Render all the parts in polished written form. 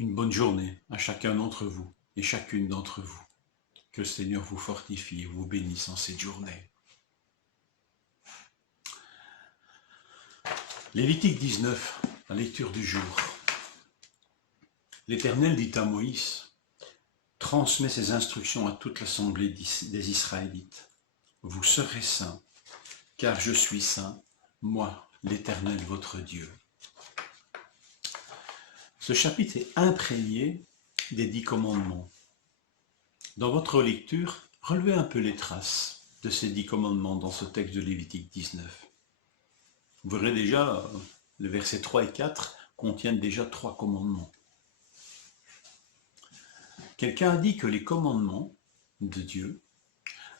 Une bonne journée à chacun d'entre vous et chacune d'entre vous. Que le Seigneur vous fortifie et vous bénisse en cette journée. Lévitique 19, la lecture du jour. L'Éternel dit à Moïse, transmets ses instructions à toute l'assemblée des Israélites. Vous serez saints, car je suis saint, moi, l'Éternel votre Dieu. Ce chapitre est imprégné des 10 commandements. Dans votre lecture, relevez un peu les traces de ces 10 commandements dans ce texte de Lévitique 19. Vous verrez déjà, le verset 3 et 4 contiennent déjà 3 commandements. Quelqu'un a dit que les commandements de Dieu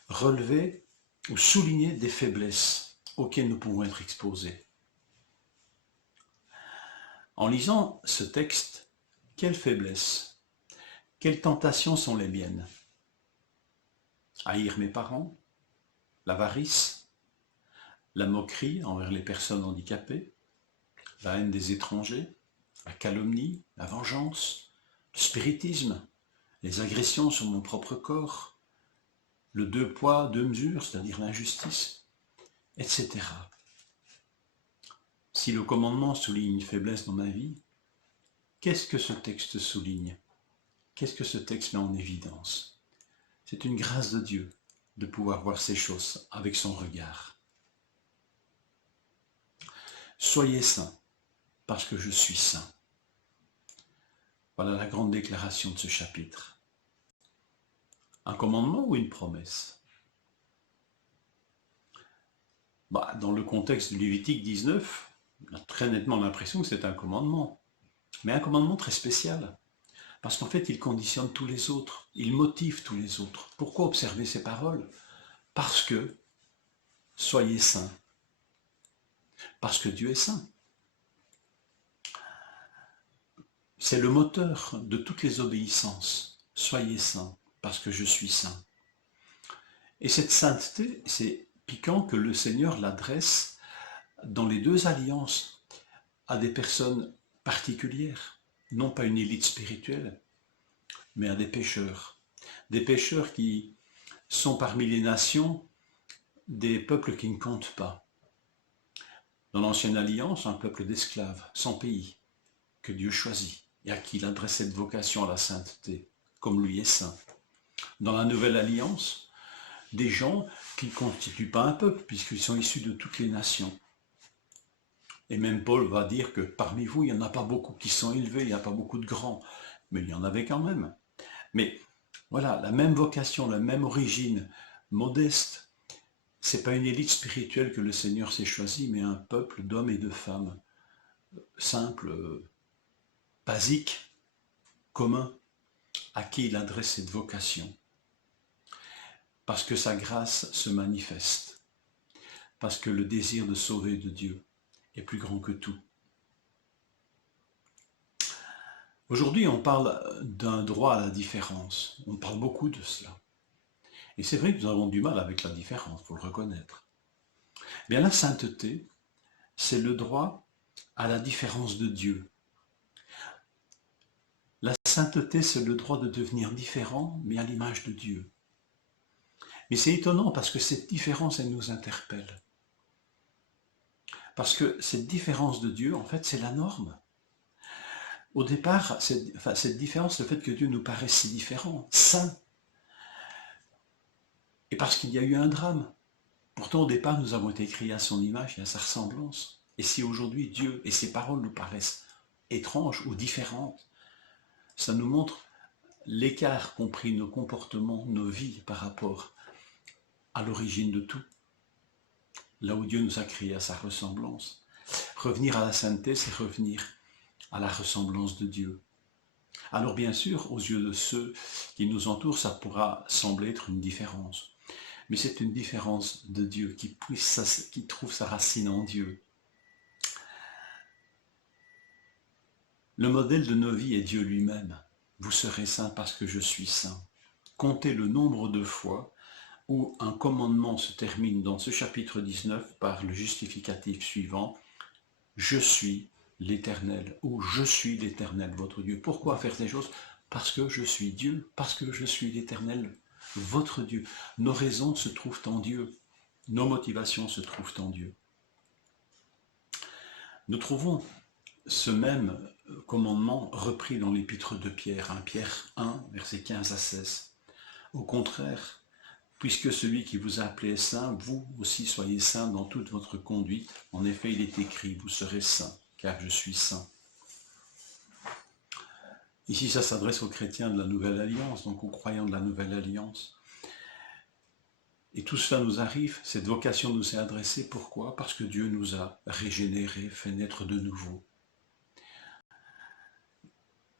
relevaient ou soulignaient des faiblesses auxquelles nous pouvons être exposés. En lisant ce texte, quelles faiblesses, quelles tentations sont les miennes? Haïr mes parents, l'avarice, la moquerie envers les personnes handicapées, la haine des étrangers, la calomnie, la vengeance, le spiritisme, les agressions sur mon propre corps, le 2 poids, 2 mesures, c'est-à-dire l'injustice, etc. Si le commandement souligne une faiblesse dans ma vie, qu'est-ce que ce texte souligne? Qu'est-ce que ce texte met en évidence? C'est une grâce de Dieu de pouvoir voir ces choses avec son regard. Soyez saints, parce que je suis saint. Voilà la grande déclaration de ce chapitre. Un commandement ou une promesse? Dans le contexte du Lévitique 19, on a très nettement l'impression que c'est un commandement, mais un commandement très spécial, parce qu'en fait il conditionne tous les autres, il motive tous les autres. Pourquoi observer ces paroles? Parce que soyez saints, parce que Dieu est saint. C'est le moteur de toutes les obéissances. Soyez saints, parce que je suis saint. Et cette sainteté, c'est piquant que le Seigneur l'adresse dans les 2 alliances à des personnes particulières, non pas une élite spirituelle, mais à des pécheurs qui sont parmi les nations des peuples qui ne comptent pas. Dans l'ancienne alliance, un peuple d'esclaves, sans pays, que Dieu choisit et à qui il adresse cette vocation à la sainteté, comme lui est saint. Dans la nouvelle alliance, des gens qui ne constituent pas un peuple, puisqu'ils sont issus de toutes les nations. Et même Paul va dire que parmi vous, il n'y en a pas beaucoup qui sont élevés, il n'y a pas beaucoup de grands, mais il y en avait quand même. Mais voilà, la même vocation, la même origine, modeste. C'est pas une élite spirituelle que le Seigneur s'est choisi, mais un peuple d'hommes et de femmes, simples, basiques, communs, à qui il adresse cette vocation. Parce que sa grâce se manifeste, parce que le désir de sauver de Dieu est plus grand que tout. Aujourd'hui, on parle d'un droit à la différence. On parle beaucoup de cela. Et c'est vrai que nous avons du mal avec la différence, il faut le reconnaître. Bien, la sainteté, c'est le droit à la différence de Dieu. La sainteté, c'est le droit de devenir différent, mais à l'image de Dieu. Mais c'est étonnant parce que cette différence, elle nous interpelle. Parce que cette différence de Dieu, en fait, c'est la norme. Au départ, cette différence, le fait que Dieu nous paraisse si différent, saint. Et parce qu'il y a eu un drame. Pourtant, au départ, nous avons été créés à son image et à sa ressemblance. Et si aujourd'hui, Dieu et ses paroles nous paraissent étranges ou différentes, ça nous montre l'écart qu'ont pris nos comportements, nos vies par rapport à l'origine de tout. Là où Dieu nous a créés à sa ressemblance. Revenir à la sainteté, c'est revenir à la ressemblance de Dieu. Alors bien sûr, aux yeux de ceux qui nous entourent, ça pourra sembler être une différence. Mais c'est une différence de Dieu qui trouve sa racine en Dieu. Le modèle de nos vies est Dieu lui-même. Vous serez saints parce que je suis saint. Comptez le nombre de fois où un commandement se termine dans ce chapitre 19 par le justificatif suivant, je suis l'Éternel, ou je suis l'Éternel, votre Dieu. Pourquoi faire ces choses? Parce que je suis Dieu, parce que je suis l'Éternel, votre Dieu. Nos raisons se trouvent en Dieu, nos motivations se trouvent en Dieu. Nous trouvons ce même commandement repris dans l'épître de Pierre, 1 Pierre 1, versets 15 à 16. Au contraire, puisque celui qui vous a appelé est saint, vous aussi soyez saints dans toute votre conduite. En effet, il est écrit, vous serez saints, car je suis saint. Ici, ça s'adresse aux chrétiens de la Nouvelle Alliance, donc aux croyants de la Nouvelle Alliance. Et tout cela nous arrive, cette vocation nous est adressée, pourquoi? Parce que Dieu nous a régénérés, fait naître de nouveau.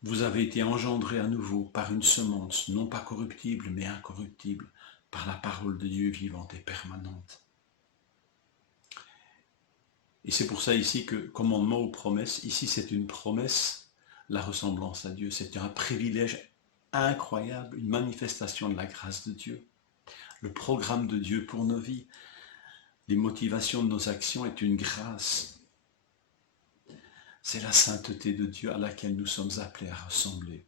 Vous avez été engendrés à nouveau par une semence, non pas corruptible, mais incorruptible, par la parole de Dieu vivante et permanente. Et c'est pour ça ici que, commandement ou promesse, ici c'est une promesse, la ressemblance à Dieu, c'est un privilège incroyable, une manifestation de la grâce de Dieu. Le programme de Dieu pour nos vies, les motivations de nos actions est une grâce. C'est la sainteté de Dieu à laquelle nous sommes appelés à ressembler.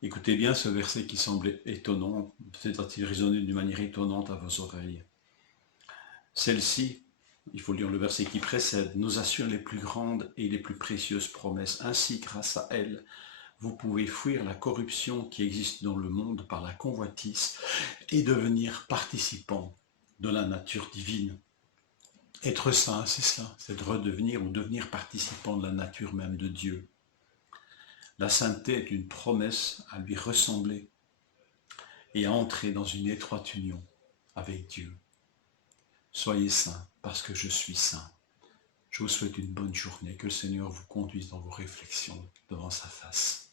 Écoutez bien ce verset qui semble étonnant, peut-être a-t-il résonné d'une manière étonnante à vos oreilles. Celle-ci, il faut lire le verset qui précède, nous assure les plus grandes et les plus précieuses promesses. Ainsi, grâce à elle, vous pouvez fuir la corruption qui existe dans le monde par la convoitise et devenir participant de la nature divine. Être saint, c'est cela, c'est de redevenir ou devenir participant de la nature même de Dieu. La sainteté est une promesse à lui ressembler et à entrer dans une étroite union avec Dieu. Soyez saints parce que je suis saint. Je vous souhaite une bonne journée, que le Seigneur vous conduise dans vos réflexions devant sa face.